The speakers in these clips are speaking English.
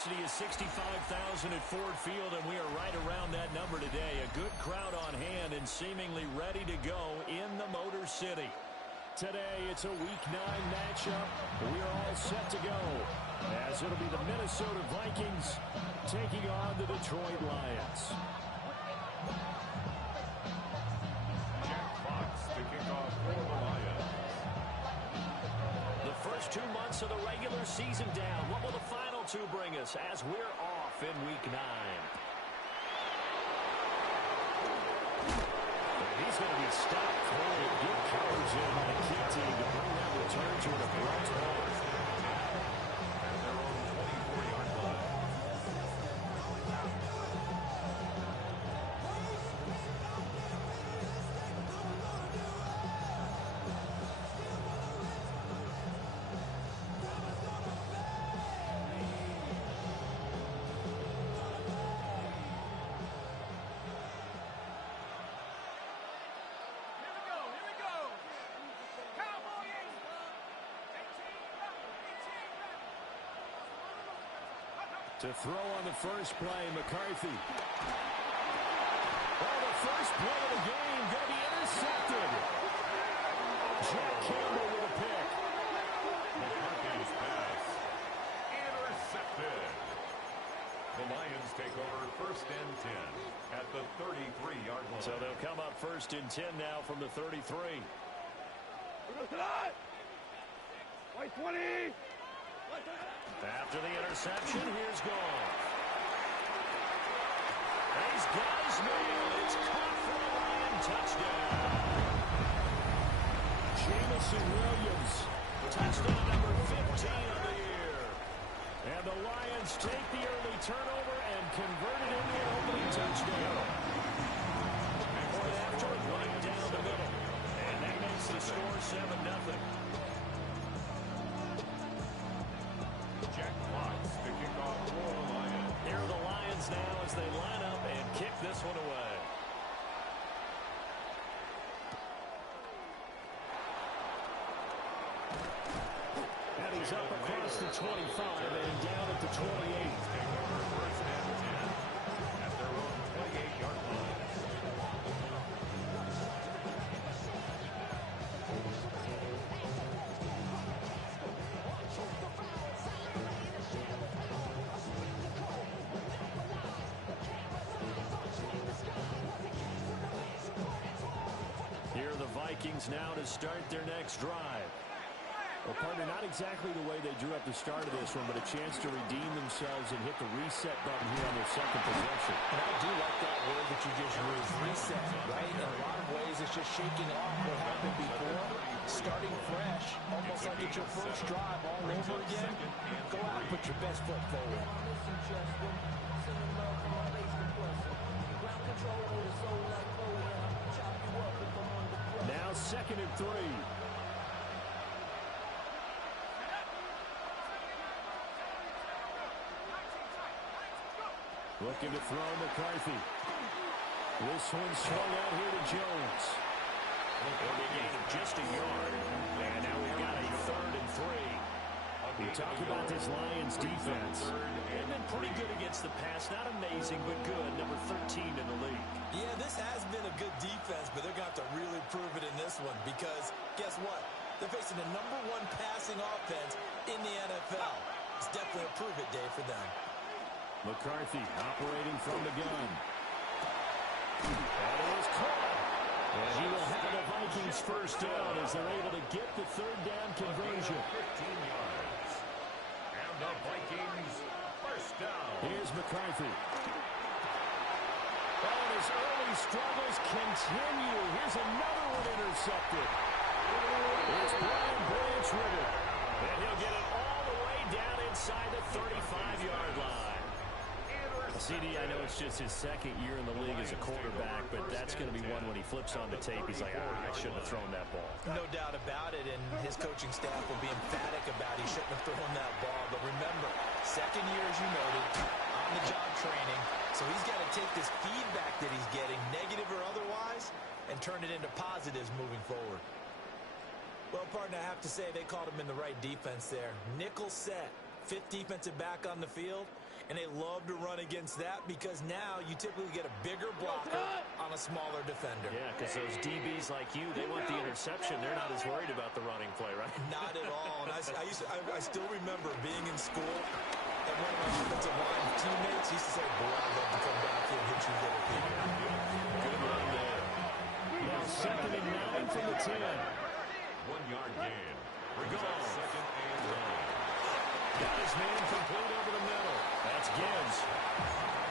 Is 65,000 at Ford Field, and we are right around that number today. A good crowd on hand and seemingly ready to go in the Motor City. Today, it's a Week 9 matchup. We are all set to go, as it'll be the Minnesota Vikings taking on the Detroit Lions. Jack Fox to kick off for the Lions. The first 2 months of the regular season down. What will the final two bring us as we're off in Week 9? And he's going to be stopped cold. Good coverage in by the kick team to bring that return to an abrupt halt. At their own 24-yard line. To throw on the first play, McCarthy. Oh, the first play of the game going to be intercepted. Jack Campbell with a pick. McCarthy's pass intercepted. The Lions take over first and 10 at the 33-yard line. So they'll come up first and 10 now from the 33. White 20. After the interception, here's Goff. He's got his man. It's caught for a Lion touchdown. Jamison Williams, touchdown number 15 of the year. And the Lions take the early turnover and convert it into an opening touchdown. Point after it, right down the middle. And that makes the score 7-0. Jack Fox to kick off for the Lions. Here are the Lions now as they line up and kick this one away. And he's up across the 25 and down at the 28. Take over first and 10 at their own 28-yard line. Here are the Vikings now to start their next drive. Well, partner, not exactly the way they drew up the start of this one, but a chance to redeem themselves and hit the reset button here on their second possession. And I do like that word that you just used, reset, right? In a lot of ways, it's just shaking off what happened before, starting fresh, almost like it's your first drive all over again. Go out and put your best foot forward. Now 2nd and 3. Looking to throw McCarthy. This one swung out here to Jones. It'll be a gain of just a yard. And now we've got a 3rd and 3. We talk about this Lions defense. They've been pretty good against the pass. Not amazing, but good. Number 13 in the league. Yeah, this has been a good defense, but they're going to have to really prove it in this one because guess what? They're facing the #1 passing offense in the NFL. It's definitely a prove-it day for them. McCarthy operating from the gun. That is caught. And he will have the Vikings first down as they're able to get the 3rd down conversion. 15 yards. And the Vikings first down. Here's McCarthy. And his early struggles continue. Here's another one intercepted. It's Brian Branch-Ritter. And he'll get it all the way down inside the 35-yard line. CD, I know it's just his 2nd year in the league as a quarterback, but that's going to be one when he flips on the tape. He's like, I shouldn't have thrown that ball. No doubt about it, and his coaching staff will be emphatic about he shouldn't have thrown that ball. But remember, 2nd year, as you noted, on-the-job training, so he's got to take this feedback that he's getting, negative or otherwise, and turn it into positives moving forward. Well, partner, I have to say they called him in the right defense there. Nickel set, 5th defensive back on the field. And they love to run against that because now you typically get a bigger blocker on a smaller defender. Yeah, because those DBs like you, they want the interception. They're not as worried about the running play, right? Not at all. And I still remember being in school, and one of my offensive line teammates used to say, boy, I'd love to come back here and hit you little people. Good run there. Now 2nd and 9 from the 10. 1 yard gain. Brings up 2nd and 9. Got his man complete over the middle. That's Gibbs.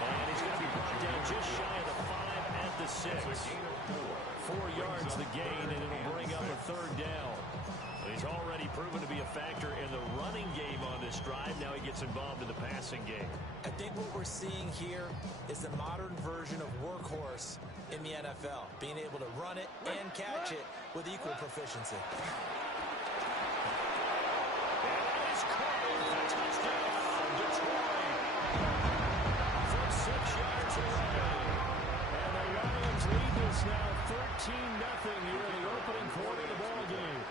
And he's going to be brought down just shy of the 5 at the 6. 4 yards the gain, and it'll bring up a 3rd down. He's already proven to be a factor in the running game on this drive. Now he gets involved in the passing game. I think what we're seeing here is the modern version of workhorse in the NFL, being able to run it and catch it with equal proficiency. Now 13-0 here in the opening quarter of the ball game.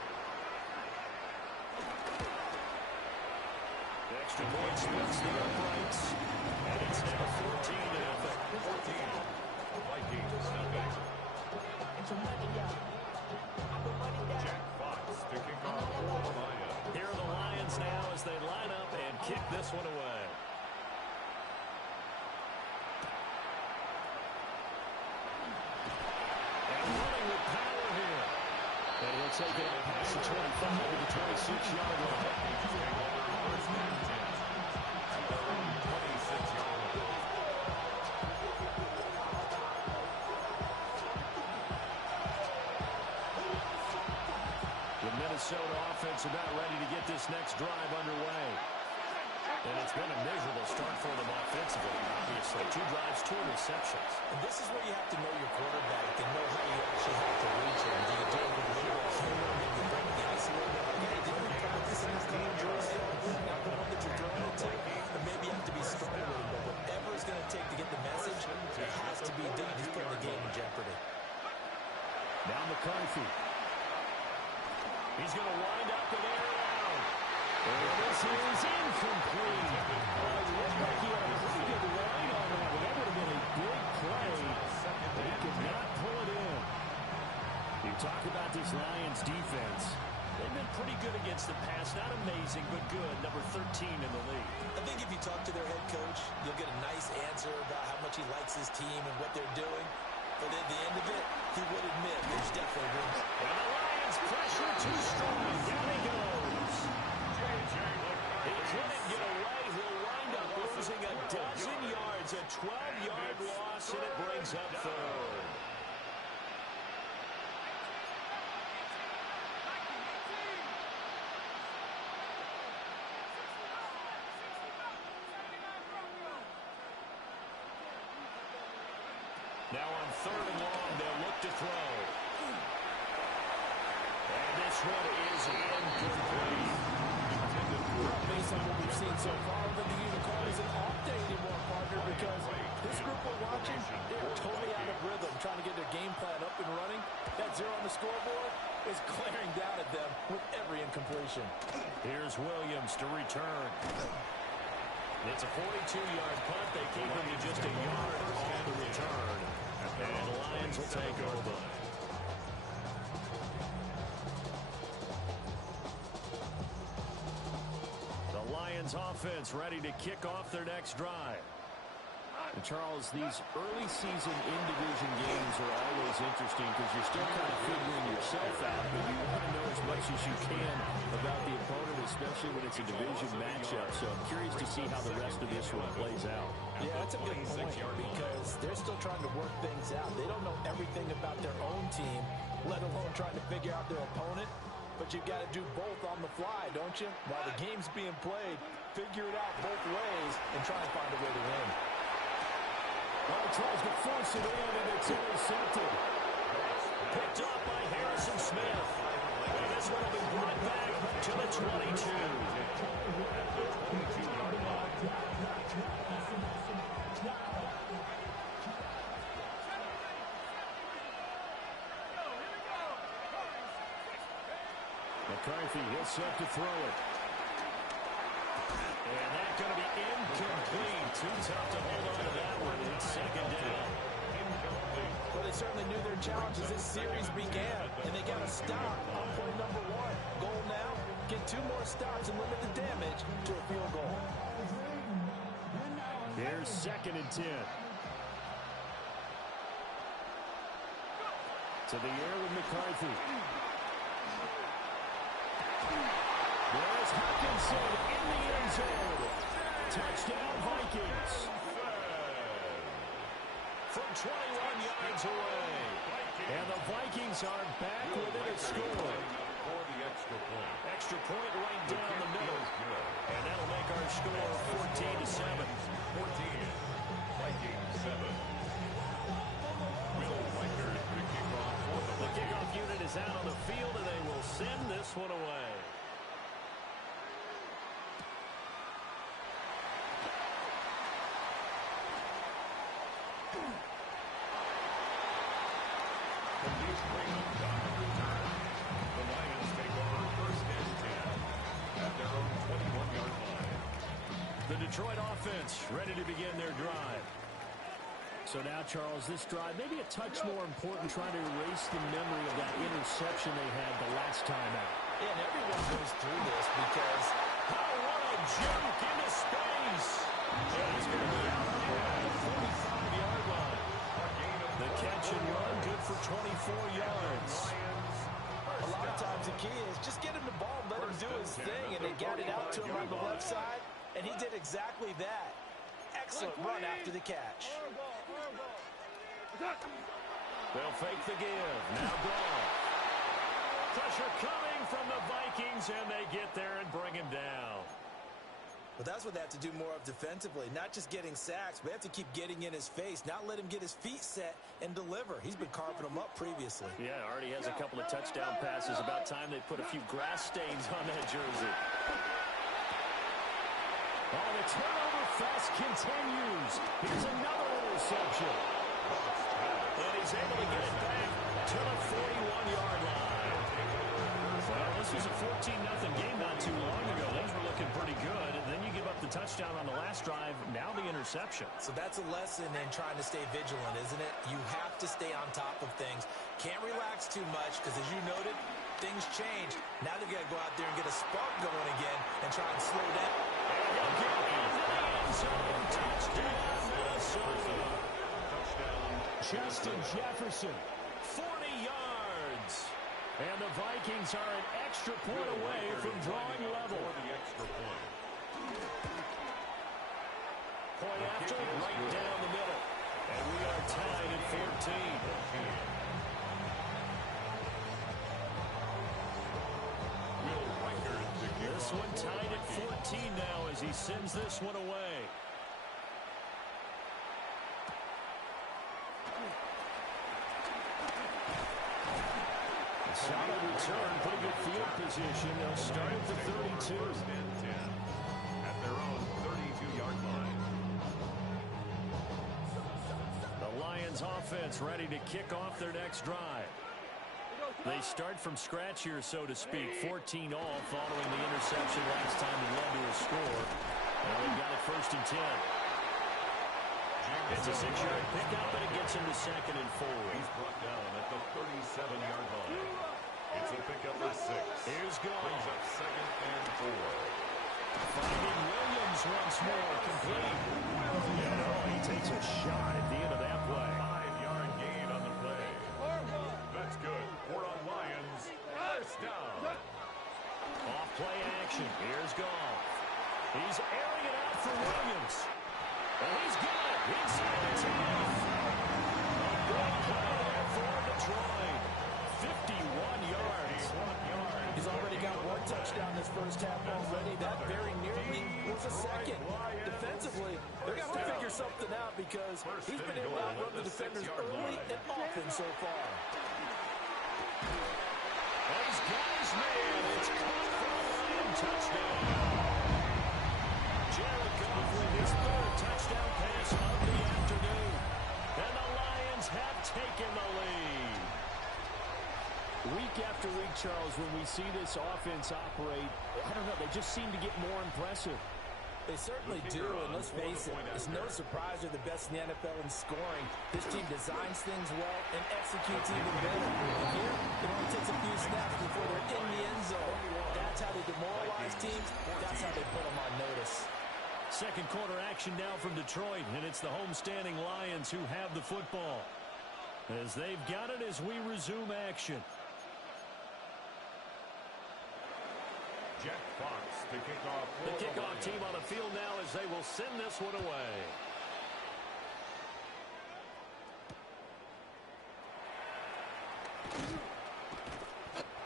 The extra point splits the uprights, and it's now 14-0. Vikings Jack Fox to kick off for the Lions. Here are the Lions now as they line up and kick this one away. And he'll take it out past the 25 to the 26-yard line. First and 10. 26-yard line. The Minnesota offense about ready to get this next drive underway. And it's been a miserable start for them offensively, obviously. 2 drives, 2 interceptions. And this is where you have to know your quarterback and know how you actually have to reach him. Do you do it with a little bit of humor, maybe bring the ice a little bit? Like, hey, didn't we practice in this game, Jordan? Not the one that you're throwing it to. Or maybe you have to be smarter with him. But whatever it's going to take to get the message, it has to be done. He's putting the game in jeopardy. Now McCarthy. He's going to wind up and air it out. And this is incomplete. It looked like he had a pretty good line on that, but that would have been a big play. But he could not pull it in. You talk about this Lions defense. They've been pretty good against the pass. Not amazing, but good. Number 13 in the league. I think if you talk to their head coach, you'll get a nice answer about how much he likes his team and what they're doing. But at the end of it, he would admit there's definitely room. And the Lions pressure too strong. Down he goes. He couldn't get away. He'll wind up losing a dozen yards. A 12-yard loss, and it brings up 3rd. Now on 3rd and long, they'll look to throw. And this one is incomplete. Well, based on what we've seen so far, I don't think you can call this an off day anymore, partner, because this group we're watching, they're totally out of rhythm, trying to get their game plan up and running. That 0 on the scoreboard is glaring down at them with every incompletion. Here's Williams to return. It's a 42-yard punt. They keep him to just a yard on the return. And the Lions will take over. The Lions offense ready to kick off their next drive. And Charles, these early season in-division games are always interesting because you're still kind of figuring yourself out, but you want to know as much as you can about the opponent, especially when it's a division matchup. So I'm curious to see how the rest of this one plays out. Yeah, that's a good point because they're still trying to work things out. They don't know everything about their own team, let alone trying to figure out their opponent. But you've got to do both on the fly, don't you? While the game's being played, figure it out both ways and try and find a way to win. Well, tries to force it in, and it's intercepted. Picked up by Harrison Smith. And this one will be brought back to the 22. McCarthy, he'll set to throw it. And that's going to be incomplete. Too tough to hold on to that one. It's second down. Well, they certainly knew their challenge as this series began, and they got a stop on play number 1. Goal now, get 2 more stops and limit the damage to a field goal. Here's second and 10. To the air with McCarthy. There's Hutchinson in the end zone. Touchdown, Vikings. From 21 yards away. And the Vikings are back within a score. For the extra point. Extra point right down the middle. And that'll make our score 14-7. 14. Vikings 7. Will Riker the kickoff for the The kickoff unit is out on the field, and they will send this one away. The Lions take over first and 10 at their own 21-yard line. The Detroit offense ready to begin their drive. So now, Charles, this drive maybe a touch more important, trying to erase the memory of that interception they had the last time out. Yeah, and everyone goes through this because What a jump into space. And he's going to be out here at the 45-yard line. The catch and run, good for 24 yards. a lot of times the key is just get him the ball, let him do his thing, and they got it out to him on the left side, and he did exactly that. Excellent run after the catch. They'll fake the give. Now Goff. Pressure coming from the Vikings, and they get there and bring him down. But that's what they have to do more of defensively, not just getting sacks, but they have to keep getting in his face, not let him get his feet set and deliver. He's been carving them up previously. Yeah, already has a couple of touchdown passes. About time they put a few grass stains on that jersey. Oh, the turnover fest continues. Here's another interception. And he's able to get it back to the 41-yard line. Well, this was a 14-0 game not too long ago. Things were looking pretty good. And then you give up the touchdown on the last drive. Now the interception. So that's a lesson in trying to stay vigilant, isn't it? You have to stay on top of things. Can't relax too much because, as you noted, things change. Now they've got to go out there and get a spark going again and try and slow down. And he'll get into the end zone. Touchdown, Minnesota. Justin Jefferson, 40 yards. And the Vikings are an extra point away from drawing level. For the extra point. Point after, right down the middle. And we are tied at 14. Will Riker the kickoff. This one tied at 14 now as he sends this one away. Solid return, pretty good field position. They'll start at the 32. First and 10 at their own 32-yard line. The Lions offense ready to kick off their next drive. They start from scratch here, so to speak. 14 all following the interception last time that led to a score. And they've got it first and 10. It's a 6-yard pickup, and it gets him to second and 4. He's brought down at the 37-yard line. It's a pickup of 6. Here's Goff. Brings up second and 4. Finding Williams once more, complete. He takes a shot at the end of that play. 5-yard gain on the play. That's good. 4 on Lions. First down. Off play action. Here's Goff. He's airing it out for Williams. And he's got it inside the 10. A big play there for Detroit. 51 yards. He's already got one touchdown this first half already. That very nearly was a second. Defensively, they're going to have to figure something out because he's been able to outrun the defenders early and often so far. And he's got his man. It's caught for a Lion touchdown. Jared Goff with his third touchdown pass of the afternoon. And the Lions have taken the lead. Week after week, Charles, when we see this offense operate, I don't know, they just seem to get more impressive. They certainly do, and let's face it, it's no surprise they're the best in the NFL in scoring. This team designs things well and executes even better. And here, it only takes a few snaps before they're in the end zone. That's how they demoralize teams. That's how they put them on notice. Second quarter action now from Detroit, and it's the homestanding Lions who have the football. As they've got it as we resume action. Jack Fox to kick off. The kickoff team on the field now as they will send this one away.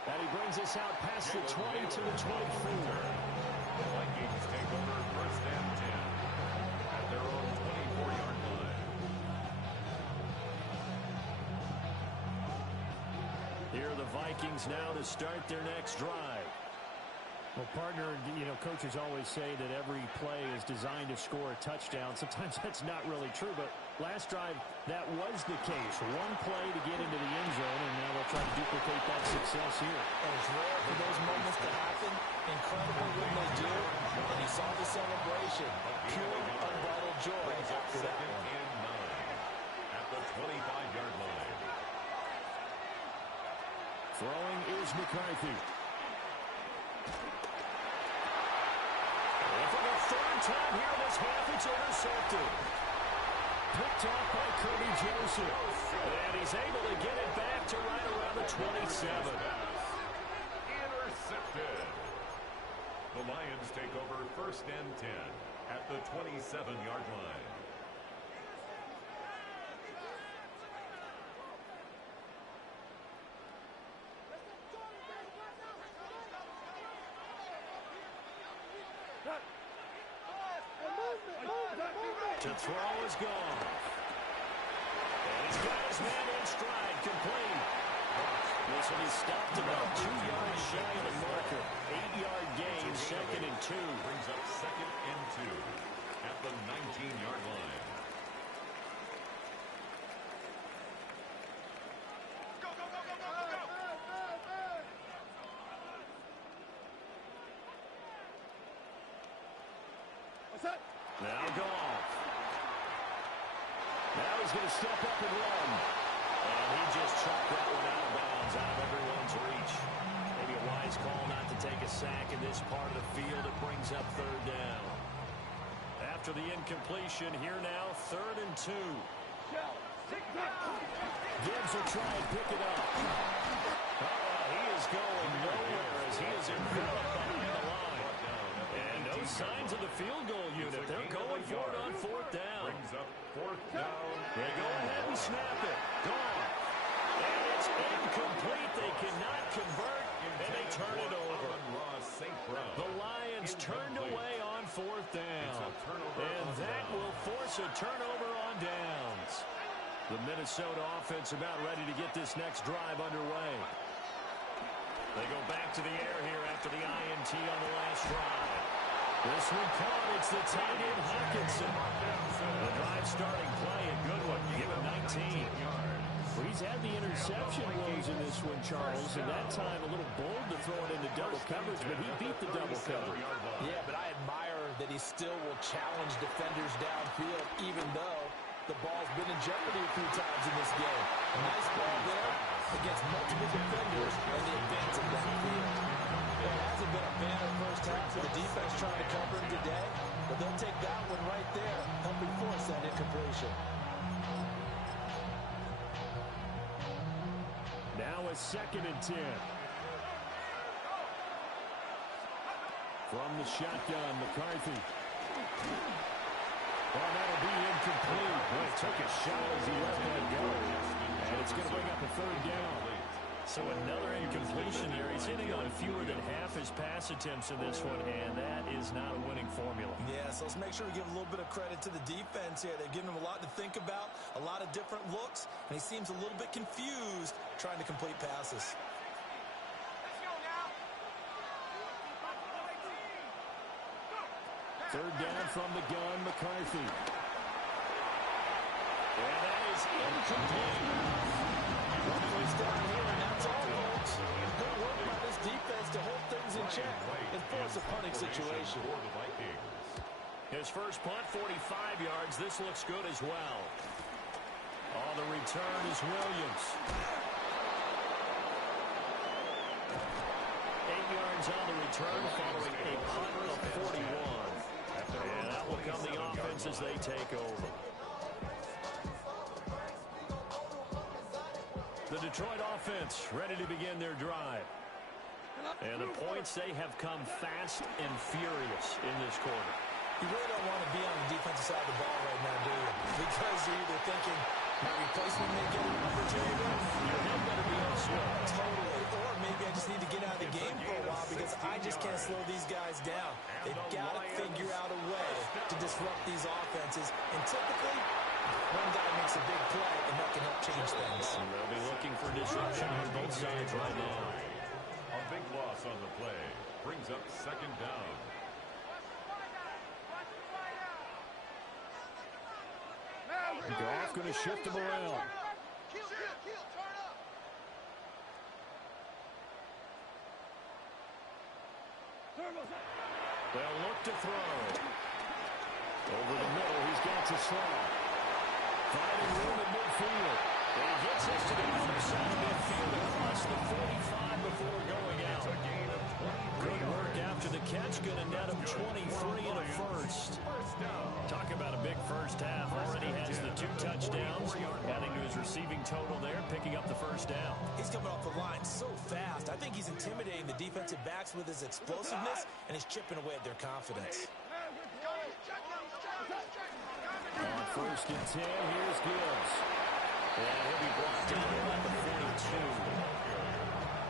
And he brings us out past the 20 to the 24. The Vikings take over first and 10 at their own 24-yard line. Here are the Vikings now to start their next drive. Well, partner, coaches always say that every play is designed to score a touchdown. Sometimes that's not really true, but last drive, that was the case. One play to get into the end zone, and now they'll try to duplicate that success here. And it's rare for those moments to happen. Incredible when they do. And you saw the celebration. Pure, unbridled joy after that Second one. and 9 at the 25-yard line. Throwing is McCarthy. And for the third time here this half, it's intercepted. Picked off by Kirby Joseph. And he's able to get it back to right around the 27. Intercepted. The Lions take over first and 10 at the 27-yard line. To throw is gone. And he's got his man in stride, complete. This one is stopped about 2 yards shy of the marker. 8-yard gain, second and 2. Brings up second and 2 at the 19-yard line. Now Goff. Now he's going to step up and run. And he just chucked that one out of bounds, out of everyone's reach. Maybe a wise call not to take a sack in this part of the field. It brings up third down. After the incompletion, here now, 3rd and 2. Gibbs will try and pick it up. He is going nowhere as he is enveloped behind the line. And no signs of the field goal unit. They're going for it on 4th down. Brings up 4th down. They go ahead and snap it. Gone. And it's incomplete. They cannot convert, and they turn it over. The Lions turned away on 4th down. And that will force a turnover on downs. The Minnesota offense about ready to get this next drive underway. They go back to the air here after the INT on the last drive. This one caught. It's the tight end Hockenson. The drive starting play, a good one. Give him 19. Well, he's had the interception woes in this one, Charles, and that time a little bold to throw it into double coverage, but he beat the double coverage. Yeah, but I admire that he still will challenge defenders downfield, even though the ball's been in jeopardy a few times in this game. A nice ball there against multiple defenders and the advance of downfield. It hasn't been a banner first half for the defense trying to cover him today, but they'll take that one right there, helping force that incompletion. Now a 2nd and 10. From the shotgun, McCarthy. Well, that'll be incomplete. Boy, took a shot as he let that go. And it's going to bring up a 3rd down. So another incompletion there. He's hitting on fewer than half his pass attempts in this one, and that is not a winning formula. Yeah, so let's make sure we give a little bit of credit to the defense here. They've given him a lot to think about, a lot of different looks, and he seems a little bit confused trying to complete passes. Third down from the gun, McCarthy. And that is incomplete. Runaways down here, and that's all, folks. Good work by this defense to hold things in check and force a punting situation. his first punt, 45 yards. This looks good as well. On the return is Williams. 8 yards on the return following a punt of 41. And that will come the offense as they take over. The Detroit offense ready to begin their drive. And the points, they have come fast and furious in this quarter. You really don't want to be on the defensive side of the ball right now, do you? Because you're either thinking, my replacement may get an opportunity. Your head better be on swivel. Totally. Or maybe I just need to get out of the game for a while because I just can't slow these guys down. They've got to figure out a way to disrupt these offenses. And typically, one guy makes a big play, and that can help change things. And they'll be looking for disruption on both sides right now. A big loss on the play brings up second down. Goff going to shift him around. They'll look to throw. Over the middle, he's got to slot. Finding room in midfield. And he gets this to the other side of midfield across the 45 before going out. Good work after the catch. Going to net him 23 in a first. Talk about a big first half. Already has the 2 touchdowns. Adding to his receiving total there, picking up the first down. He's coming off the line so fast. I think he's intimidating the defensive backs with his explosiveness, and he's chipping away at their confidence. On first and 10, here's Gibbs. And he'll be brought down at the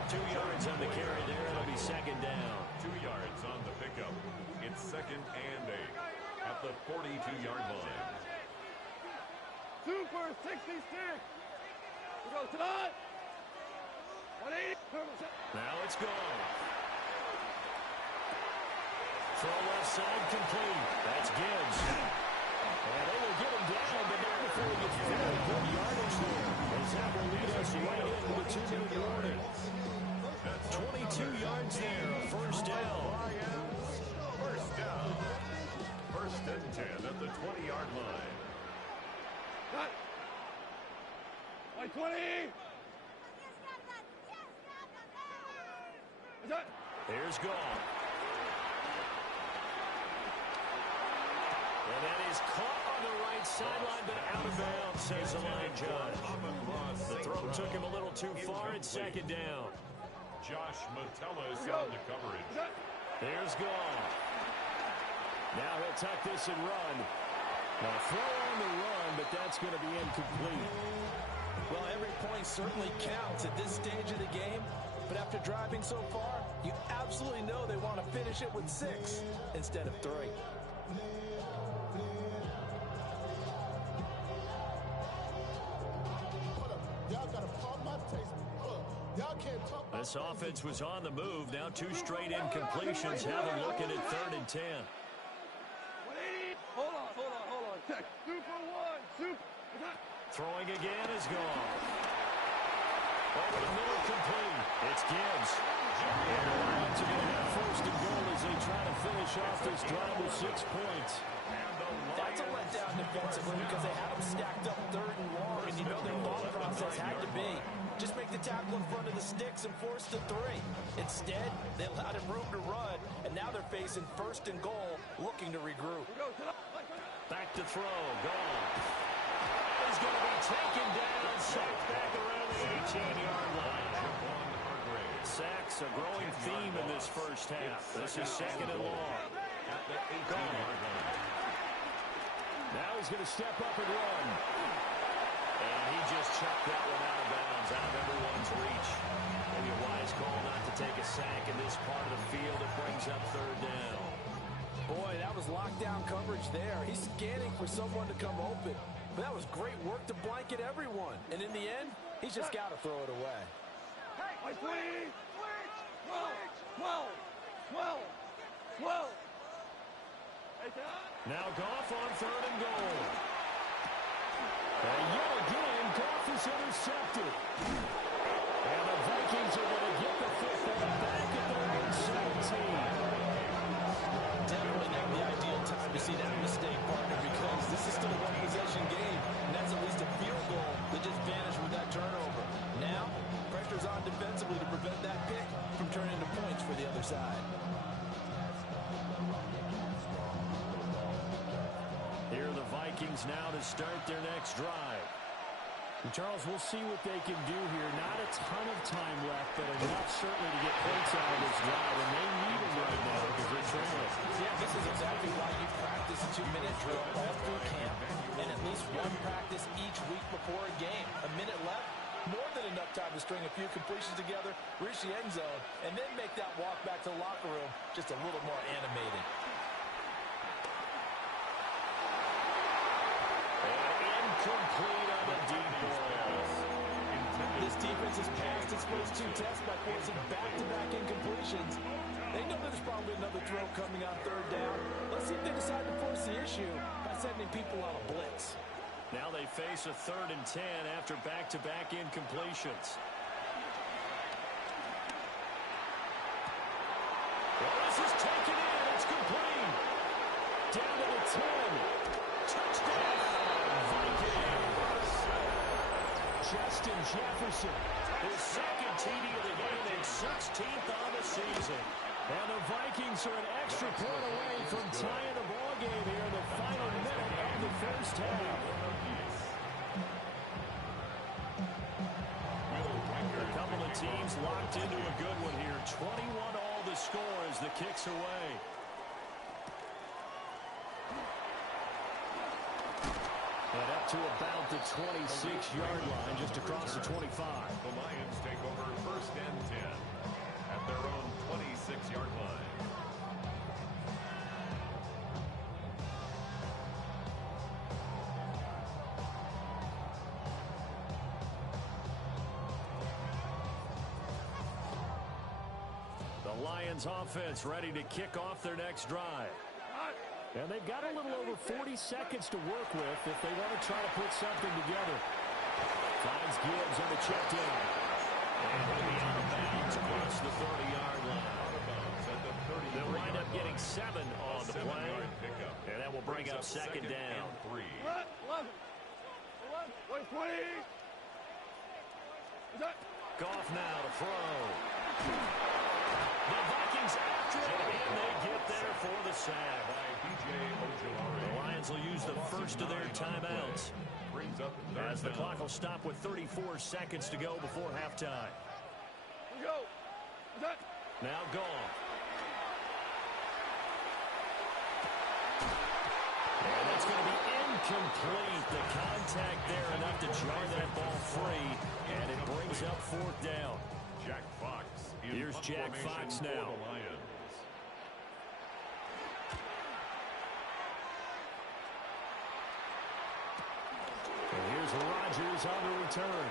42. 2 yards on the carry there. It'll be second down. 2 yards on the pickup. It's second and 8 at the 42-yard line. Super 66. We go to that. 180. Now it's gone. Throw left side complete. That's Gibbs. And they will get him down, but not before he gets very good yardage there. As that will lead us right into the 2-minute warning. 22 yards there, first down. First down. First and 10 at the 20-yard line. Cut. 120. Here's Goff. And that is caught on the right sideline, but out of bounds, says the line judge. The throw took him a little too far. It's second down. Josh Metellus on the coverage. There's Goff. Now he'll tuck this and run. Now throw on the run, but that's going to be incomplete. Well, every point certainly counts at this stage of the game. But after driving so far, you absolutely know they want to finish it with 6 instead of 3. This offense was on the move. Now 2 straight incompletions. Have a look at it, 3rd and 10. 180. Hold on. Check. Super 1. Super. Throwing again is gone. Over the middle, complete. It's Gibbs. And the Lions are going to have first and goal as they try to finish off this drive with 6 points. That's a letdown defensively because they had them stacked up 3rd and long, and you know their thought process had to be just make the tackle in front of the sticks and force the 3. Instead, they allowed him room to run, and now they're facing first and goal, looking to regroup. Back to throw. Gone. He's going to be taken down, sacked back around the 18-yard line. Sacks a growing theme in this first half. This is second and long. At the 18-yard line. Now he's going to step up and run. And he just chucked that one out of bounds, out of everyone's reach. Maybe a wise call not to take a sack in this part of the field. It brings up 3rd down. Boy, that was lockdown coverage there. He's scanning for someone to come open. But that was great work to blanket everyone. And in the end, he's just got to throw it away. Hey, 20. 12. Now Goff on 3rd and goal. And yet again, Goff is intercepted. And the Vikings are going to get the football back at their own 17. Definitely not the ideal time to see that mistake other side. Here are the Vikings now to start their next drive. And Charles, we'll see what they can do here. Not a ton of time left, but enough certainly to get points out of this drive, and they need them right now because they're trailing. Yeah, this is exactly why you practice a 2-minute drill all through camp and at least one practice each week before a game. A minute left, more than enough time to string a few completions together, reach the end zone, and then make that walk back to the locker room just a little more animated. Incomplete on the deep ball. This defense has passed its first 2 tests by forcing back-to-back incompletions. They know there's probably another throw coming on 3rd down. Let's see if they decide to force the issue by sending people on a blitz. Now they face a 3rd and 10 after back-to-back incompletions. Well, this is taken in. It's complete. Down to the 10. Touchdown, Vikings. Justin Jefferson, His 2nd TD of the game and 16th on the season. and the Vikings are an extra point away from tying the ball game here in the final minute of the first half. A couple of teams locked into a good one here. 21 all the score as the kick's away. And up to about the 26-yard line, just across the 25. The Lions take over 1st and 10 at their own 26-yard line. The Lions offense ready to kick off their next drive. And they've got a little over 40 seconds to work with if they want to try to put something together. Finds Gibbs on the check down. And he'll be out of bounds across the 30-yard line. They'll wind up getting 7 on the play. And that will bring up 2nd down. 3. 11. 11. 20. Is that? Goff now to throw. The Vikings after it, and they get there for the sack. The Lions will use the first of their timeouts as the clock will stop with 34 seconds to go before halftime. Here we go. Is that? Now Goff. And that's going to be incomplete. The contact there enough to jar that ball free, and it brings up 4th down. Jack Fox. Here's Jack Fox now. And here's Rodgers on the return.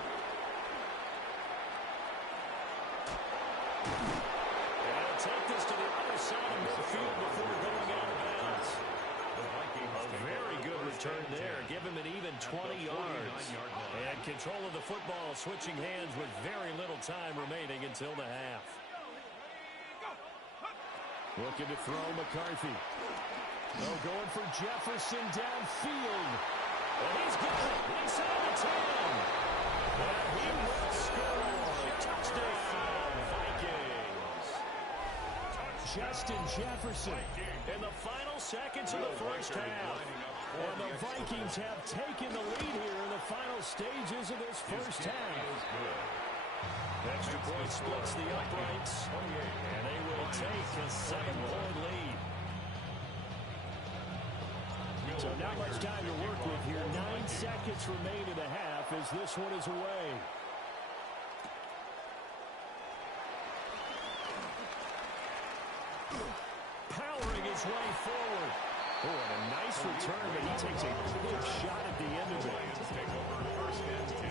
And he'll take this to the other side of midfield before going out of bounds. A very good return there. Give him an even 20 yards. And control of the football switching hands with very little time remaining until the half. Looking to throw McCarthy. Oh, going for Jefferson downfield. And he's got it inside the 10. And he will score. Touchdown, Vikings. Justin Jefferson. In the final seconds of the first half. And the Vikings have taken the lead here in the final stages of this first half. Extra point splits the uprights. And they will take a 7-point lead. So not much time to work with here. 9 seconds remain in the half as this one is away. Powering his way forward. Oh, and a nice return, but he takes a big shot at the end of it. Lions take over 1st and 10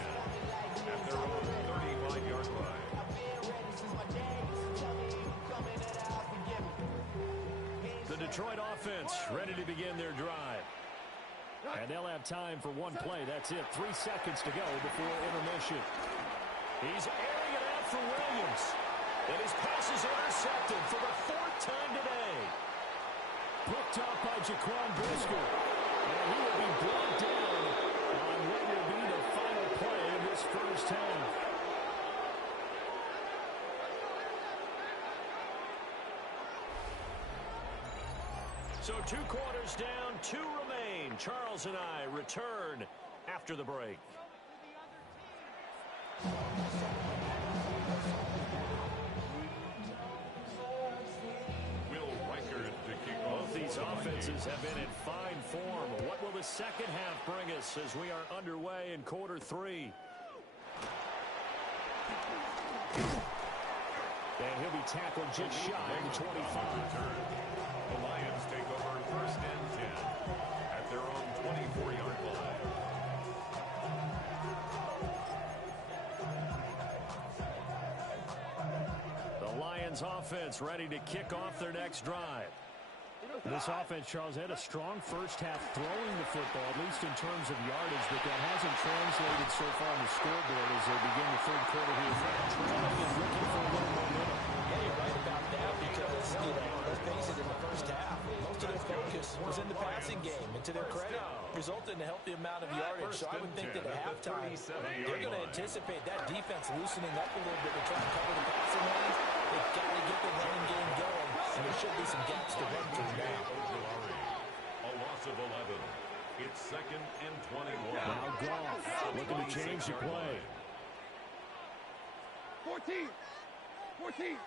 at their own 35-yard line. The Detroit offense ready to begin their drive. And they'll have time for one play. That's it. 3 seconds to go before intermission. He's airing it out for Williams. And his pass is intercepted for the 4th time today. Picked up by Jaquan Brisker. And he will be brought down on what will be the final play of this first half. So 2 quarters down, 2 remain. Charles and I return after the break. Will Reichard to kick off. Both these offenses have been in fine form. What will the second half bring us as we are underway in quarter 3? And he'll be tackled just shy of the 25. The Lions take over 1st and 10 at their own 24-yard line. The Lions offense ready to kick off their next drive. This offense, Charles, had a strong first half throwing the football, at least in terms of yardage, but that hasn't translated so far on the scoreboard as they begin the third quarter here. Trailing and looking for a little momentum. Yeah, you're right about that because, let's face it, in the first half, most of their focus was in the passing game. And to their credit, resulted in a healthy amount of yardage. So I would think that at halftime, they're going to anticipate that defense loosening up a little bit to try and cover the passing lanes. They've got to get the running game going, and there should be some gaps to run through now. A loss of 11. It's 2nd and 21. Now Goff looking to change the play. 14. 14.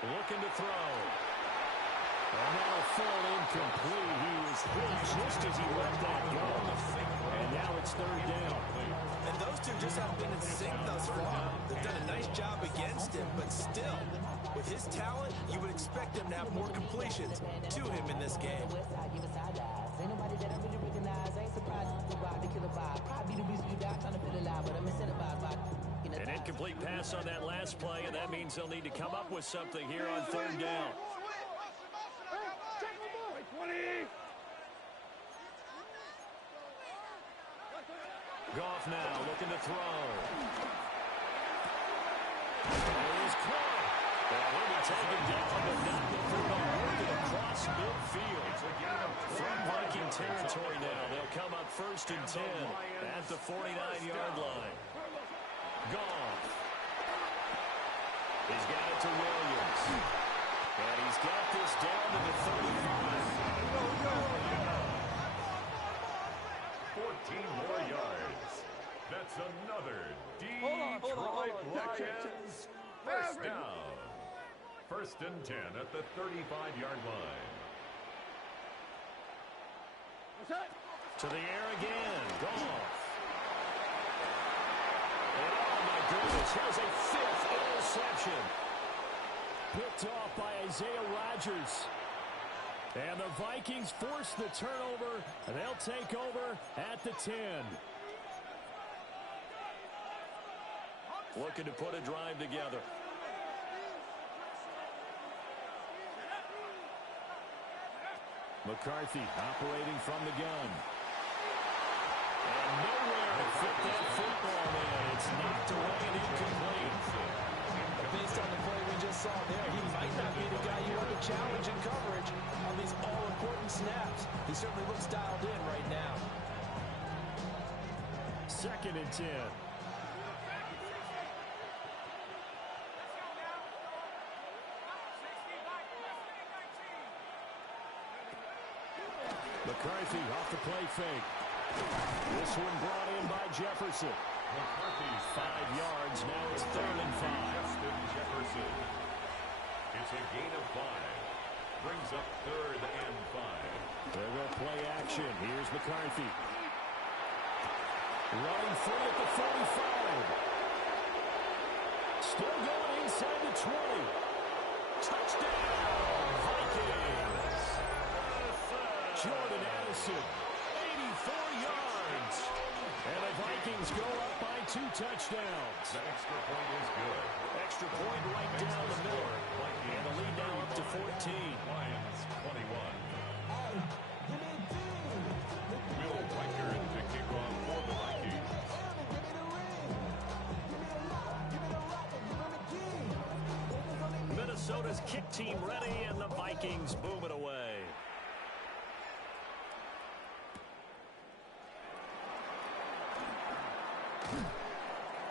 Looking to throw. And now a full incomplete. He was hit just as he let that go. And now it's 3rd down. And those two just haven't been in sync thus far. They've done a nice job against him, but still, with his talent, you would expect him to have more completions to him in this game. An incomplete pass on that last play, and that means they'll need to come up with something here on 3rd down. 20. Goff now looking to throw. It is caught. And he'll be taken down, but not before working across midfield. From Viking territory now, they'll come up 1st and 10 at the 49-yard line. Goff. He's got it to Williams. And he's got this down to the 35. 14 more yards. That's another Detroit Lions first down. 1st and 10 at the 35-yard line. To the air again. Goff. And oh, my goodness, here's a 5th interception. Picked off by Isaiah Rodgers. And the Vikings force the turnover, and they'll take over at the 10. Looking to put a drive together. McCarthy operating from the gun. And nowhere to fit that football in. It's knocked away and incomplete. Based on the play we just saw there, he might not be the guy you want to challenge in coverage on these all-important snaps. He certainly looks dialed in right now. 2nd and 10. McCarthy off the play fake. This one brought in by Jefferson. McCarthy's 5 yards. Now it's 3rd and 5. Justin Jefferson. It's a gain of 5. Brings up 3rd and 5. There will play action. Here's McCarthy. Running free at the 45. Still going inside the 20. Touchdown, Vikings. Jordan Addison, 84 yards. And the Vikings go up by 2 touchdowns. That extra point is good. Extra point right down the middle. And the lead now up to 14. Lions 21. Will Reichard to kick off for the Vikings. Minnesota's kick team ready, and the Vikings boom it away.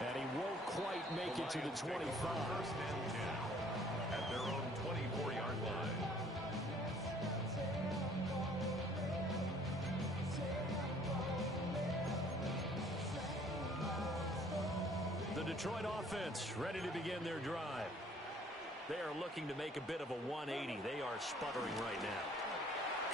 And he won't quite make it to the 25. 1st and 10 at their own 24-yard line. Detroit offense ready to begin their drive. They are looking to make a bit of a 180. They are sputtering right now.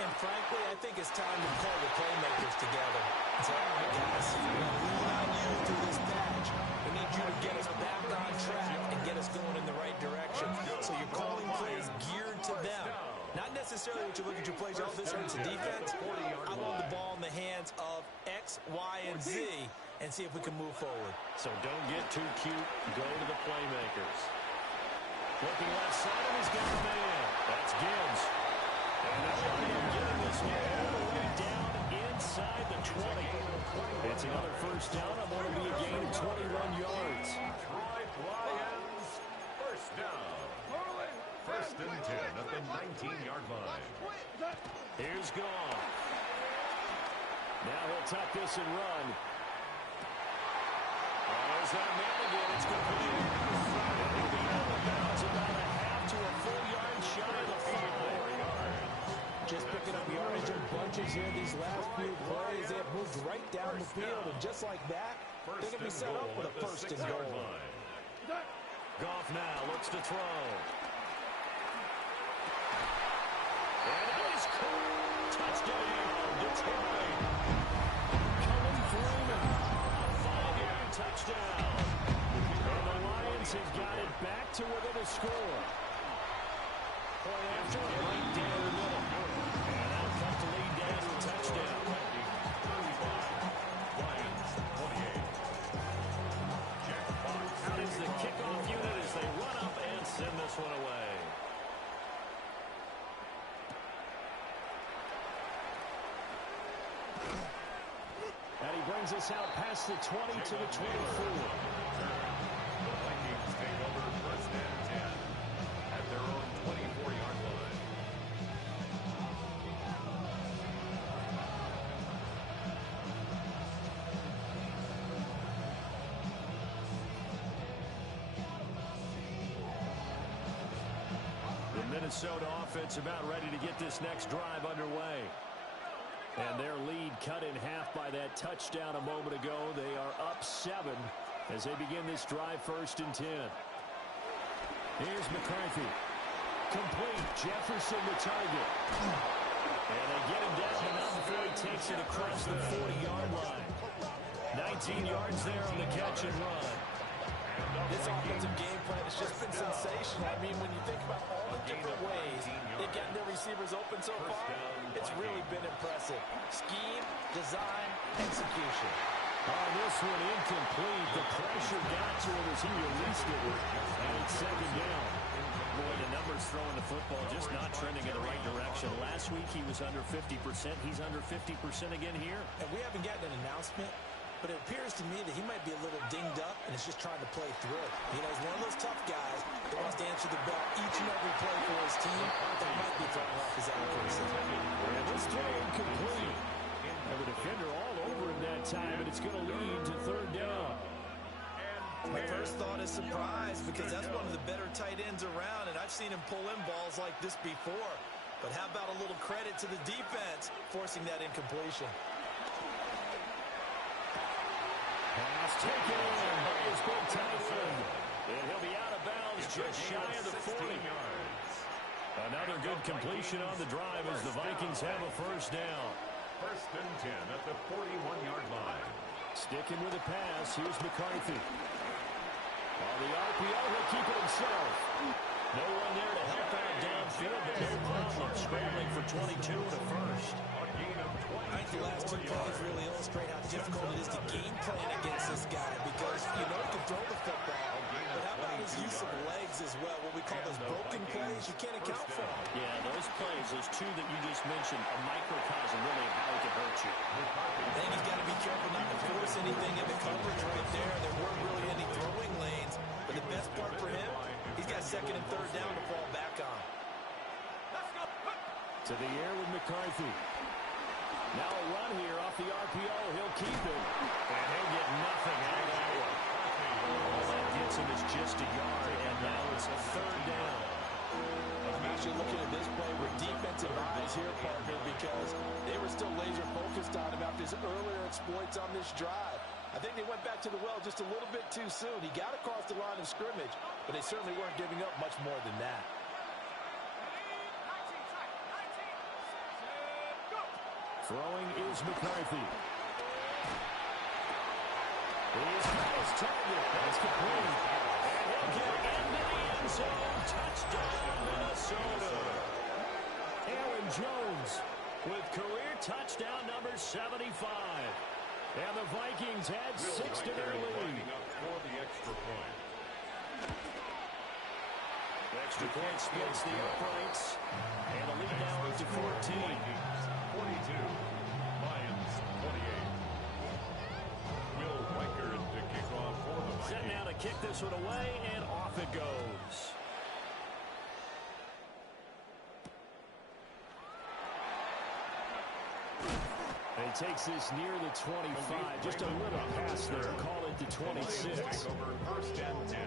And frankly, I think it's time to call the playmakers together. It's all right, guys. We're going to lean on you through this patch. We need you to get us back on track and get us going in the right direction. So you're calling plays geared to them. Not necessarily what you look at your plays, oh, this hurts the defense. I want the ball in the hands of X, Y, and Z and see if we can move forward. So don't get too cute. Go to the playmakers. Looking left side, and he's got a man. That's Gibbs. And they're going to get this one all the way down inside the 20. It's another first down. I'm going to be a gain of 21 yards. Detroit Lions, first down. First and 10 at the 19-yard line. Here's Goff. Now he'll tuck this and run. There's that man again. It's complete. And he'll be out of bounds about a half to a full yard shy of the 5. Just picking up yardage in bunches here these last few plays. They have moved right down the field, and just like that, they're going to be set up with a first and goal. Goff now looks to throw. And that is cool. Touchdown, Detroit. Cullen Freeman, a 5-yard touchdown. And the Lions have got it back to within a score. Point after a right down the middle. And out comes the lead down to a touchdown. 35, Lions 28. Jack Fox. Out is the kickoff unit as they run up and send this one away. And he brings us out past the 20 to the 24. The Vikings take over first and 10 at their own 24-yard line. The Minnesota offense about ready to get this next drive underway. And their lead cut in half by that touchdown a moment ago. They are up 7 as they begin this drive first and 10. Here's McCarthy. Complete. Jefferson the target. And they get him down, and now before he takes it across the 40-yard line. 19 yards there on the catch and run. This offensive game plan has just been sensational. I mean, when you think about all the different ways they've gotten their receivers open so far, it's really been impressive. Scheme, design, execution. On this one, incomplete. The pressure got to him as he released it. And it's second down. Boy, the numbers throwing the football just not trending in the right direction. Last week, he was under 50%. He's under 50% again here. And we haven't gotten an announcement, but it appears to me that he might be a little dinged up and is just trying to play through. You know, he's one of those tough guys that wants to answer the bell each and every play for his team. That might be throwing off his accuracy. And this throw incomplete. And the defender all over him that time, and it's going to lead to third down. My first thought is surprise, because that's one of the better tight ends around, and I've seen him pull in balls like this before. But how about a little credit to the defense forcing that incompletion? Pass taken in by his big tight end. And he'll be out of bounds just shy of the 40. Another good completion on the drive as the Vikings have a first down. First and 10 at the 41-yard line. Sticking with the pass, here's McCarthy. On the RPO, he'll keep it himself. No one there to help out downfield, but no problem scrambling for 22 and a first. I think the last two plays really illustrate how difficult it is to game plan against this guy, because you know he can throw the football, but how about his use of legs as well? What we call those broken plays, you can't account for. Yeah, those plays, those two that you just mentioned, a microcosm really of how he can hurt you. I think he's got to be careful not to force anything into coverage right there. There weren't really any throwing lanes, but the best part for him, he's got second and third down to fall back on. To the air with McCarthy. Now a run here off the RPO. He'll keep it. And he'll get nothing out of that one. All that gets him is just a yard, and now it's a third down. I'm actually looking at this play with defensive eyes here, partner, because they were still laser focused on him after his earlier exploits on this drive. I think they went back to the well just a little bit too soon. He got across the line of scrimmage, but they certainly weren't giving up much more than that. Throwing is McCarthy. He's got his target. That's complete. And he'll get into the end zone. Touchdown, Minnesota. Aaron Jones with career touchdown number 75. And the Vikings add 6 to their lead. For the extra point. Extra point splits the uprights. And the lead now up to 14. 42. Lions 28. Will Reichard to kick off for the Vikings. Set now to kick this one away, and off it goes. And he takes this near the 25. Just a little pass there. Call it the 26. Take over first and 10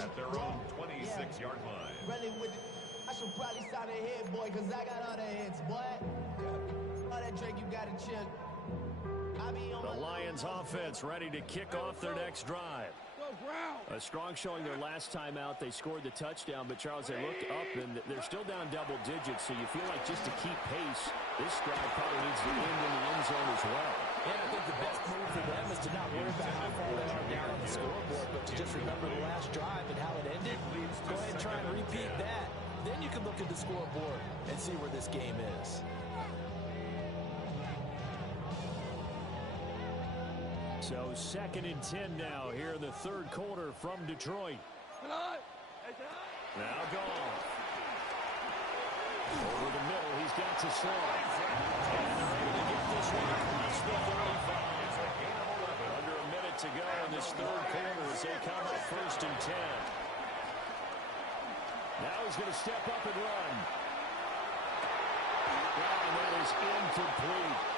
at their own 26-yard line. Really with it. I should probably sign a hit, boy, because I got all the hits, boy. All that Drake, you got to chill. The Lions offense ready to kick off their next drive. A strong showing their last time out. They scored the touchdown, but Charles, they looked up, and they're still down double digits, so you feel like just to keep pace, this drive probably needs to end in the end zone as well. And I think the best move for them is to not worry about how far they are down on the scoreboard, but to just remember the last drive and how it ended. Go ahead and try and repeat that. Then you can look at the scoreboard and see where this game is. So 2nd and 10 now here in the third quarter from Detroit. Now Goff. Over the middle, he's got to slow. And they're able to get this one across the 35. Under a minute to go in this third quarter as they come up 1st and 10. Now he's going to step up and run. And that is incomplete.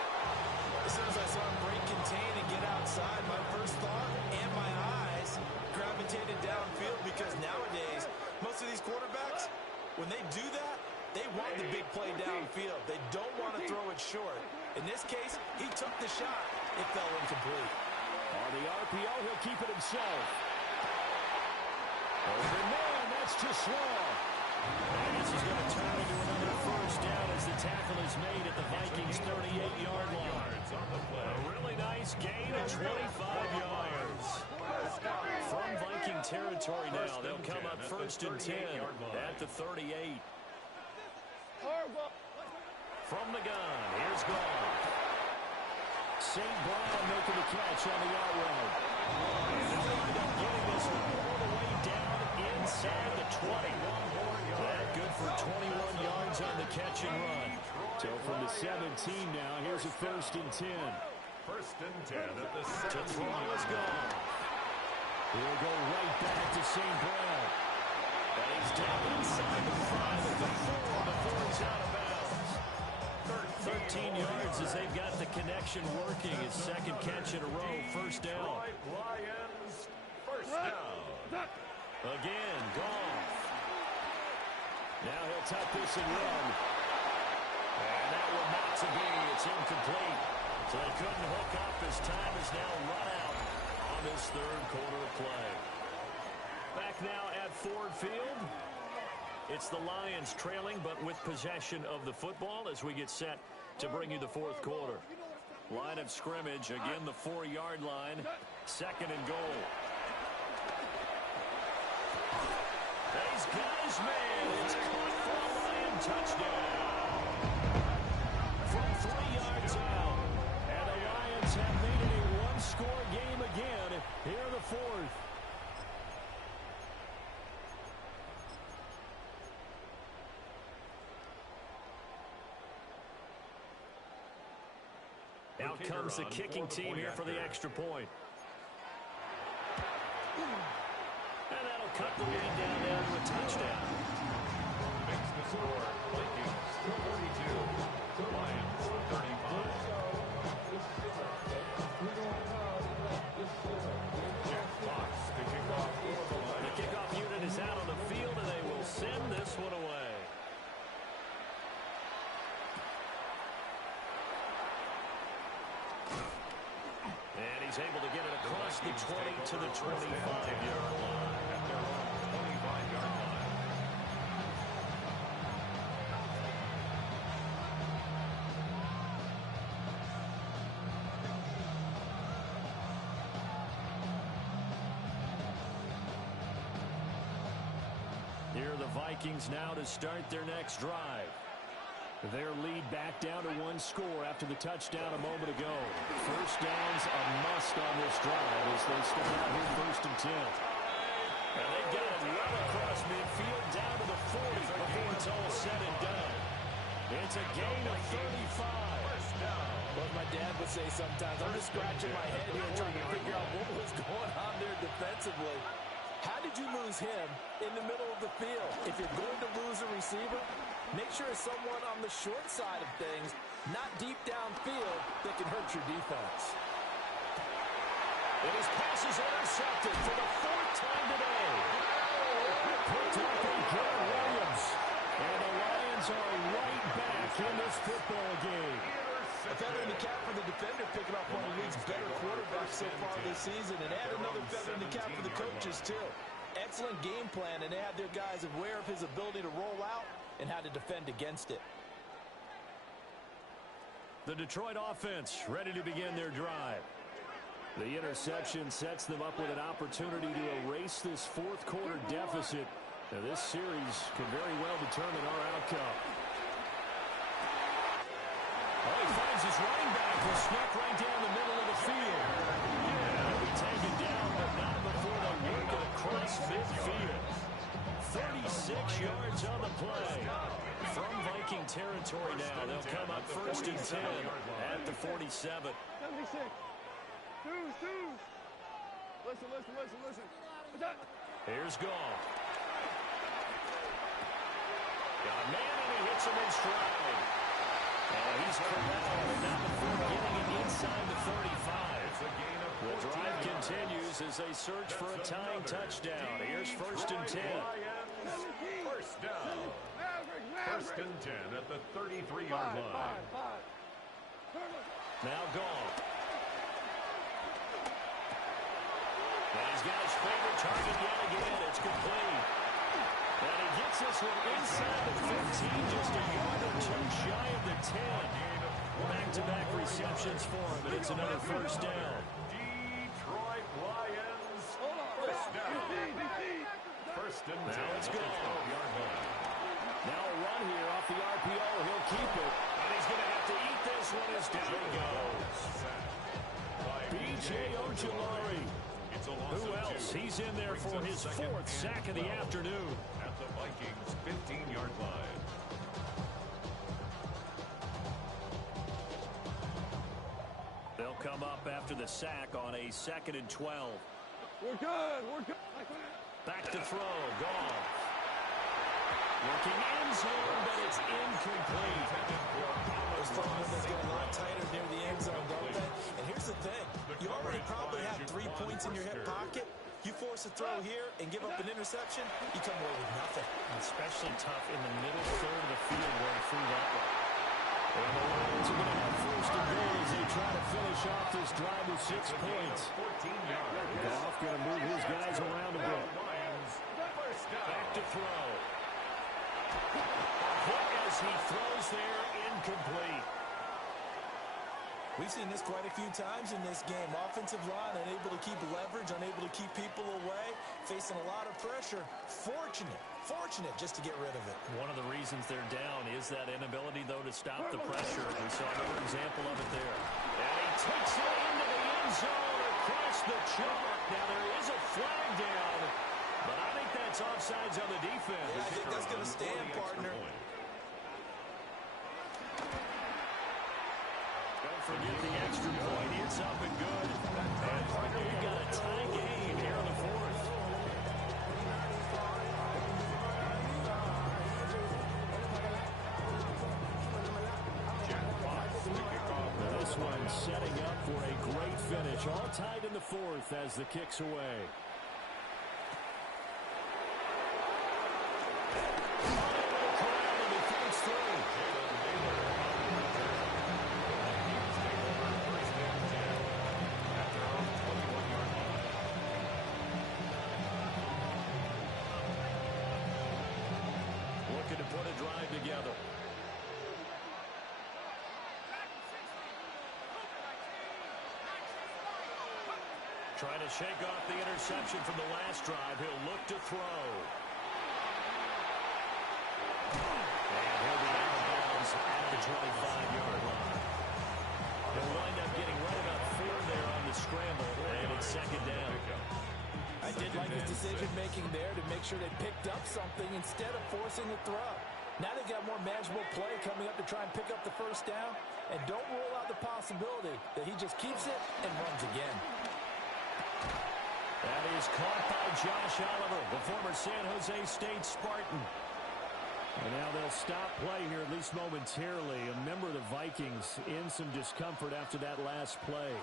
As soon as I saw him break contain and get outside, my first thought and my eyes gravitated downfield, because nowadays, most of these quarterbacks, when they do that, they want the big play downfield. They don't want to throw it short. In this case, he took the shot. It fell incomplete. On the RPO, he'll keep it himself. Over man, that's just slow. And this is going to turn into another first down as the tackle is made at the Vikings' 38-yard line. A really nice gain of 25 yards. From Viking territory now, they'll come up 1st and 10 at the 38. From the gun, here's Goff. St. Brown making the catch on the out route. And they'll wind up getting this one all the way down inside the 20. That good for 21 yards on the catch and run. So from the 17 now, here's a 1st and 10. 1st and 10 at the 17. To throw is gone. He'll go right back to St. Brown. And he's down inside the 5 at the 4 before he's out of bounds. 13 yards as they've got the connection working. His 2nd catch in a row, 1st down. Lions, 1st down. Again, Goff. Now he'll tuck this and run. And that one not to be. It's incomplete. So they couldn't hook up as time is now run out on this third quarter of play. Back now at Ford Field. It's the Lions trailing, but with possession of the football as we get set to bring you the 4th quarter. Line of scrimmage, again the 4-yard line. 2nd and goal. He's got his man. It's caught for a Lion touchdown. From 3 yards out. And the Lions have made it a one-score game again here in the 4th. Out comes the kicking team here for the extra point. And that'll cut the lead down to a touchdown. Makes the score. Vikings 42. Lions 35. Jeff Fox to kick off for the Lions. The kickoff unit is out on the field, and they will send this one away. And he's able to get it across the 20 to the 25-yard line. At their own 25-yard line. Here are the Vikings now to start their next drive. Their lead back down to one score after the touchdown a moment ago. First down's a must on this drive as they start out here 1st and 10. And they've got it well across midfield down to the 40 before it's all said and done. It's a gain of 35. What my dad would say sometimes, I'm just scratching my head here trying to figure out what was going on there defensively. How did you lose him in the middle of the field? If you're going to lose a receiver, make sure it's someone on the short side of things, not deep downfield, that can hurt your defense. And his pass is intercepted for the 4th time today. Picked up by Garrett Williams. And the Lions are right back in this football game. A feather in the cap for the defender, picking up one of the league's better quarterbacks so far this season, and add another feather in the cap for the coaches, too. Excellent game plan, and they had their guys aware of his ability to roll out and how to defend against it. The Detroit offense ready to begin their drive. The interception sets them up with an opportunity to erase this 4th quarter deficit. Now, this series could very well determine our outcome. Oh, he finds his running back who snuck right down the middle of the field. Yeah, he'll be taken down, but not before they work it across midfield. 36 yards on the play. From Viking territory now, they'll come up 1st and 10 at the 47. 76. Two. Listen. What's that? Here's Goff. Got a man and he hits him in stride. And he's corralled, not before getting it inside the 35. The drive continues as they search for a tying touchdown. Here's 1st and 10. First down. 1st and 10 at the 33-yard line. Now Goff. And he's got his favorite target yet again. It's complete. And he gets this one inside the 15, just a yard or two shy of the 10. Back-to-back receptions for him, but it's another 1st down. Detroit Lions. First down. 1st and 10. Now it's Goff. Now a run here off the RPO. He'll keep it. And he's going to have to eat this one as down he goes. B.J. Ojulari. Who else? He's in there for his 4th sack of the afternoon. At the Vikings' 15-yard line. They'll come up after the sack on a 2nd and 12. We're good. Back to throw. Goff. Looking end zone, but it's incomplete. Those front windows get a lot tighter near the end zone, don't they? And here's the thing. You already probably have 3 points in your hip pocket. You force a throw here and give up an interception, you come away with nothing. Especially tough in the middle third of the field where he threw that one. And the Lions are going to have 1st and goal as they try to finish off this drive with 6 points. Goff going to move his guys around a bit. Back to throw. Hook as he throws there, incomplete. We've seen this quite a few times in this game. Offensive line unable to keep leverage, unable to keep people away, facing a lot of pressure. Fortunate just to get rid of it. One of the reasons they're down is that inability, though, to stop the pressure. We saw another example of it there. And he takes it into the end zone across the chalk. Now, there is a flag down, but I think that's offsides on the defense. Yeah, I think that's going to stand, partner. Don't forget the extra point. It's up and good. And partner, you've got a tie game here in the 4th. This one setting up for a great finish. All tied in the 4th as the kick's away. put a drive together. Trying to shake off the interception from the last drive. He'll look to throw. And he'll be out of bounds at the 25-yard line. He'll wind up getting right about 4 there on the scramble, and it's second down. I did like his decision-making there to make sure they picked up something instead of forcing the throw. Now they've got more manageable play coming up to try and pick up the first down, and don't rule out the possibility that he just keeps it and runs again. That is caught by Josh Oliver, the former San Jose State Spartan. And now they'll stop play here, at least momentarily. A member of the Vikings in some discomfort after that last play.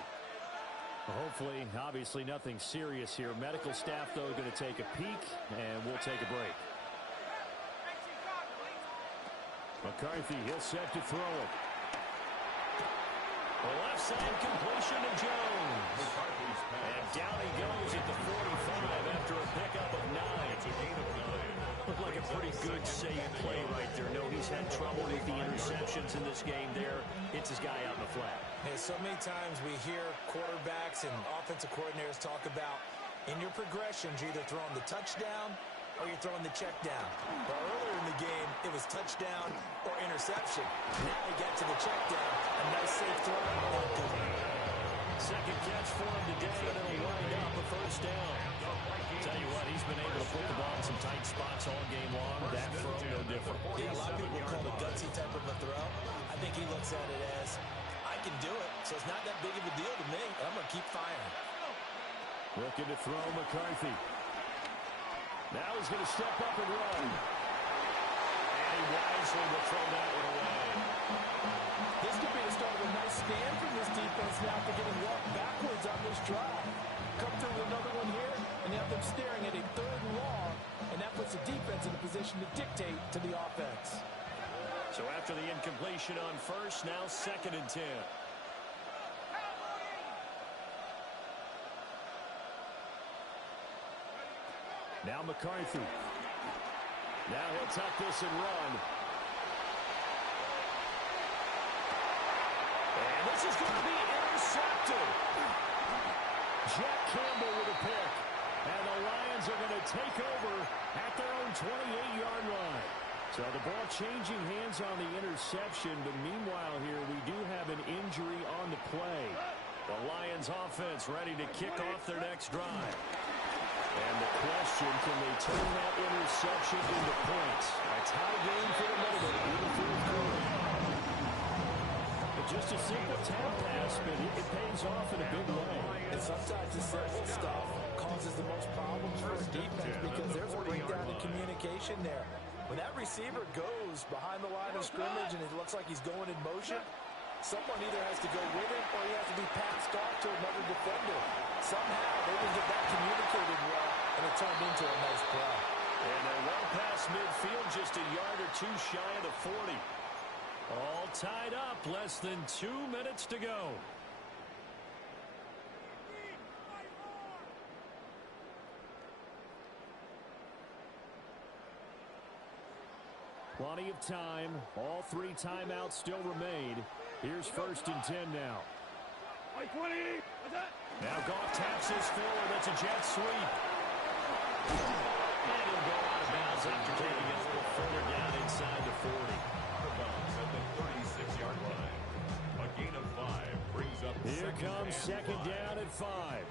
Hopefully, obviously, nothing serious here. Medical staff, though, going to take a peek, and we'll take a break. McCarthy, he'll set to throw it. The left side completion to Jones. And down he goes at the 45 after a pickup of 9. Looked like a pretty good, safe play right there. No, he's had trouble with the interceptions in this game there. Hits his guy out in the flat. Hey, so many times we hear quarterbacks and offensive coordinators talk about in your progressions, you're either throwing the touchdown or you're throwing the check down. But earlier in the game, it was touchdown or interception. Now he got to the check down. A nice safe throw. Second catch for him today, and it'll wind up a first down. Tell you what, he's been able to put the ball in some tight spots all game long. That throw, no different. Yeah, a lot of people call it a gutsy type of a throw. I think he looks at it as, I can do it, so it's not that big of a deal to me, and I'm going to keep firing. Looking to throw McCarthy. Now he's going to step up and run. And he wisely will throw that one away. This could be the start of a nice stand from this defense now for getting walked backwards on this drive. Come through with another one here, and you have them staring at a 3rd and long, and that puts the defense in a position to dictate to the offense. So after the incompletion on first, now 2nd and 10. Now McCarthy. Now he'll tuck this and run. And this is going to be intercepted. Jack Campbell with a pick. And the Lions are going to take over at their own 28-yard line. So the ball changing hands on the interception. But meanwhile here, we do have an injury on the play. The Lions offense ready to kick off their next drive. And the question, can they turn that interception into points? A tie game for the moment in the 4th quarter. But just a simple tap pass, but it pays off in a big way. And sometimes the simple stuff causes the most problems for a defense because there's a breakdown in communication there. When that receiver goes behind the line of scrimmage and it looks like he's going in motion, someone either has to go with him or he has to be passed off to another defender. Somehow they didn't get that communicated well, and it turned into a nice play. And they're well past midfield, just a yard or two shy of the 40. All tied up, less than 2 minutes to go. Plenty of time. All 3 timeouts still remain. Here's 1st and 10 now. Now Goff taps this forward. That's a jet sweep. And he'll go out of bounds after taking it a little further down inside the 40. At the 36-yard line. A gain of 5 brings up Here comes 2nd down at 5.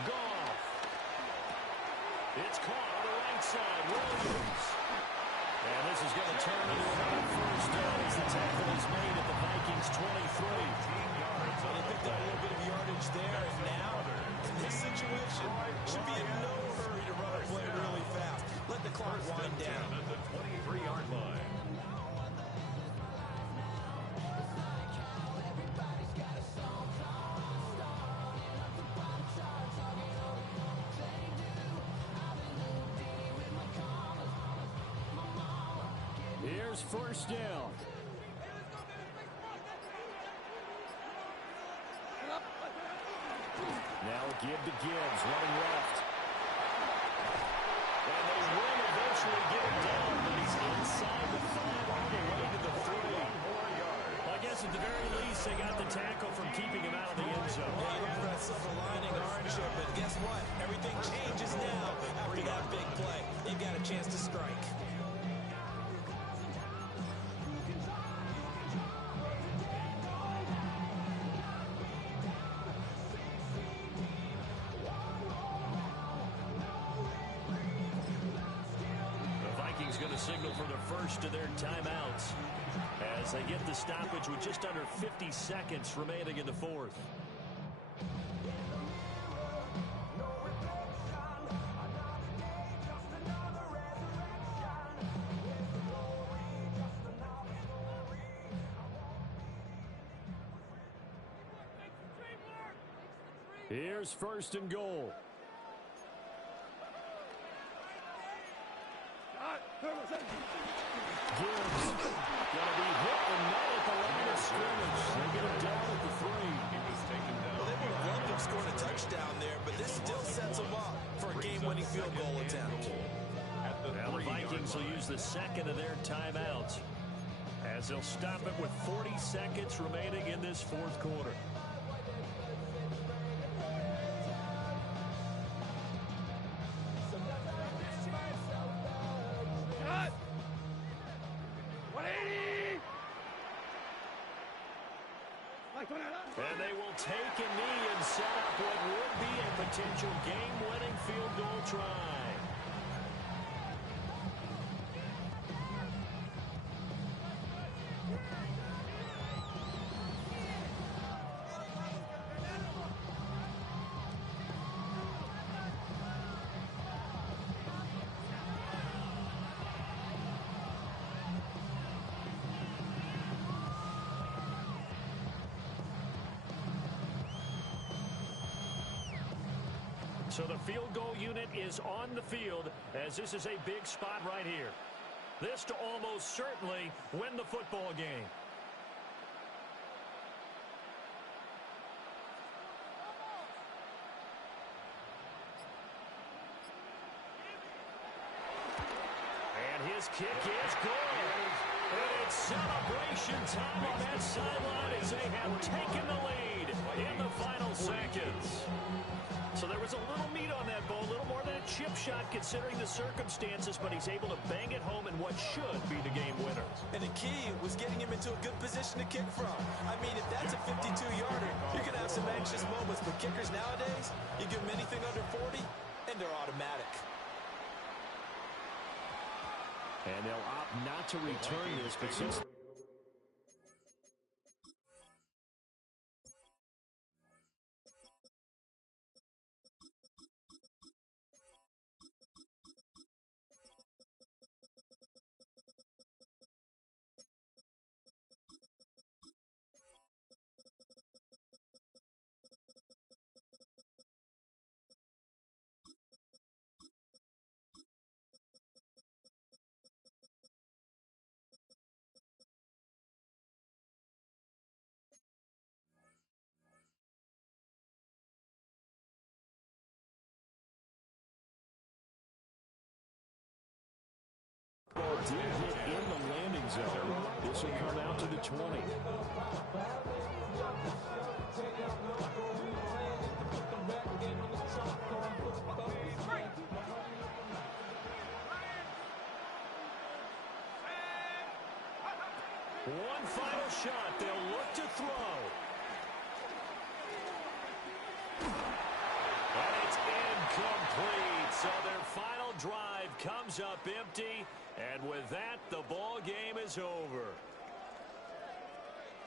Goff. It's caught on the right side. Williams. And this is going to turn into another first down as the tackle is made at the Vikings 23. And they picked up a little bit of yardage there, and now, in this situation, should be in no hurry to run a play really fast. Let the clock wind down. At the 23-yard line. Here's 1st down. Give to Gibbs, running left. And they will eventually get him down, but he's inside the 5 all the way to the 3. Well, I guess at the very least, they got the tackle from keeping him out of the end zone. Yeah, you look for that silver lining, aren't you? But guess what? Everything changes now after that big play. You got a chance to strike. Going to signal for the first of their timeouts as they get the stoppage with just under 50 seconds remaining in the fourth. Here's first and goal. Gibbs going to be hit and not at the line of scrimmage. They get him down at the 3. He was taken down. Well, they would have loved to have scored a touchdown there, but this still sets them up for a game-winning field goal attempt. Now the Vikings will use the second of their timeouts as they'll stop it with 40 seconds remaining in this fourth quarter. And they will take a knee and set up what would be a potential game-winning field goal try. So the field goal unit is on the field as this is a big spot right here. This to almost certainly win the football game. And his kick is good. And it's celebration time on that sideline as they have taken the lead in the final seconds. So there was a little meat on that ball, a little more than a chip shot considering the circumstances, but he's able to bang it home in what should be the game winner. And the key was getting him into a good position to kick from. I mean, if that's a 52-yarder, you're going to have some anxious moments, but kickers nowadays, you give them anything under 40, and they're automatic. And they'll opt not to return this, but since... Ball did hit in the landing zone. This will come out to the 20. One final shot. They'll look to throw. And it's incomplete. So their final drive comes up empty. And with that, the ball game is over.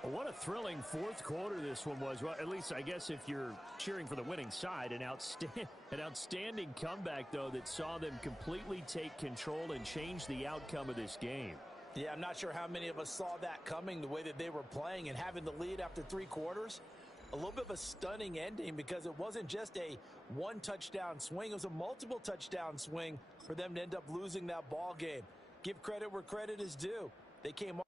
What a thrilling fourth quarter this one was. Well, at least I guess if you're cheering for the winning side, an outstanding comeback, though, that saw them completely take control and change the outcome of this game. Yeah, I'm not sure how many of us saw that coming, the way that they were playing and having the lead after 3 quarters. A little bit of a stunning ending because it wasn't just a one-touchdown swing. It was a multiple touchdown swing for them to end up losing that ball game. Give credit where credit is due. They came